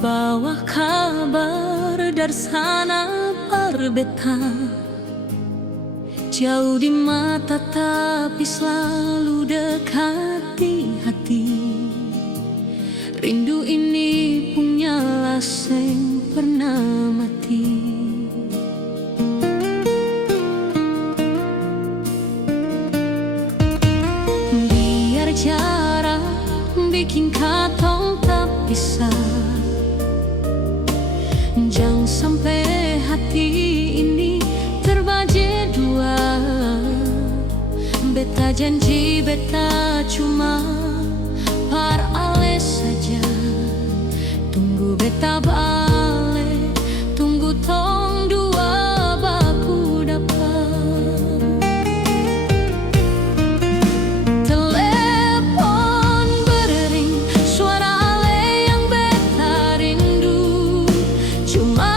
Bawa kabar dari sana berbeta, jauh di mata tapi selalu dekat di hati. Rindu ini punya laseng pernah mati. Biar jarak bikin katong tak bisa, jangan sampai hati ini terbagi dua. Beta janji beta cuma parales saja. Tunggu beta balik, tunggu tong dua baku dapat. Telepon berdering, suara ale yang beta rindu. Cuma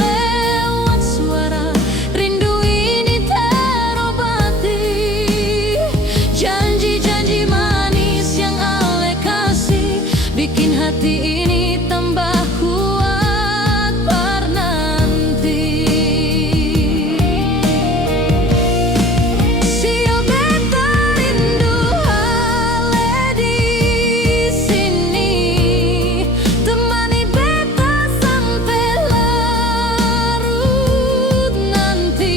lewat suara rindu ini terobati. Janji-janji manis yang ale kasih bikin hati ini tambah kuat bernanti. Sio beta rindu ale di sini, temani beta sampai larut nanti.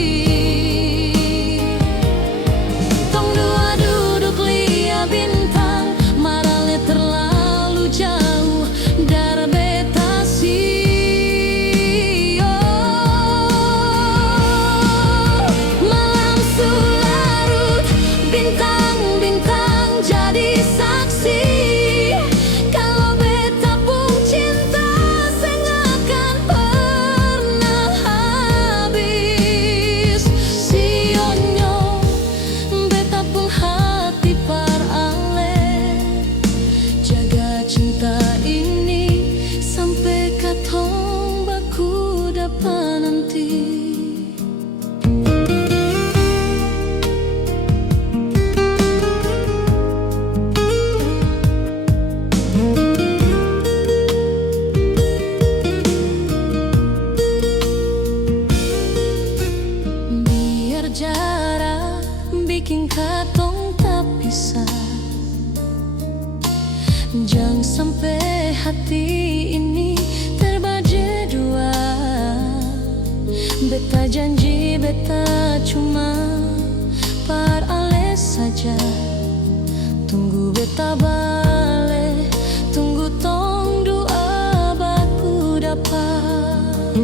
Tong dua duduk lia bintang, maralnya terlalu jauh dari beta sio. Malam sularut, bintang-bintang jadi saksi. Kalau beta pun cinta sengakan pernah habis. Sionyo beta pun hati par ale, jaga cinta ini sampai katong baku dapat nanti. Biar jarak bikin katong tak bisa, jangan sampai hati ini terbagi dua. Beta janji beta cuma parales saja. Tunggu beta balik, tunggu tong dua baku dapat.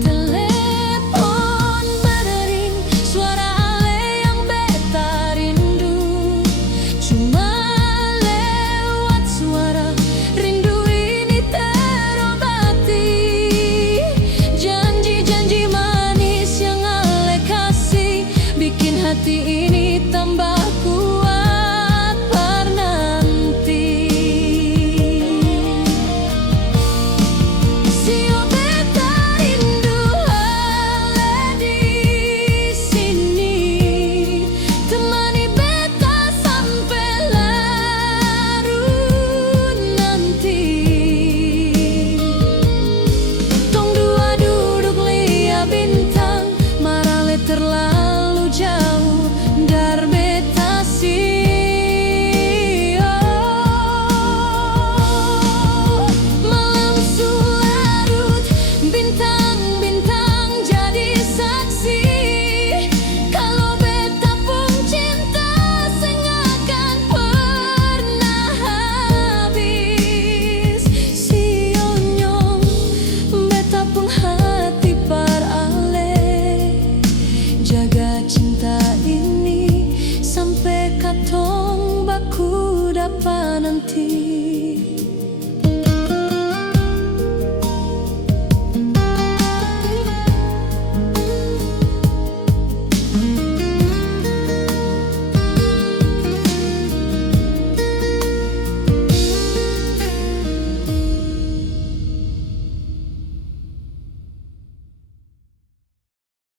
Telepon berdering, suara ale yang beta rindu. Cuma lewat suara rindu ini terobati. Janji-janji manis yang ale kasih bikin hati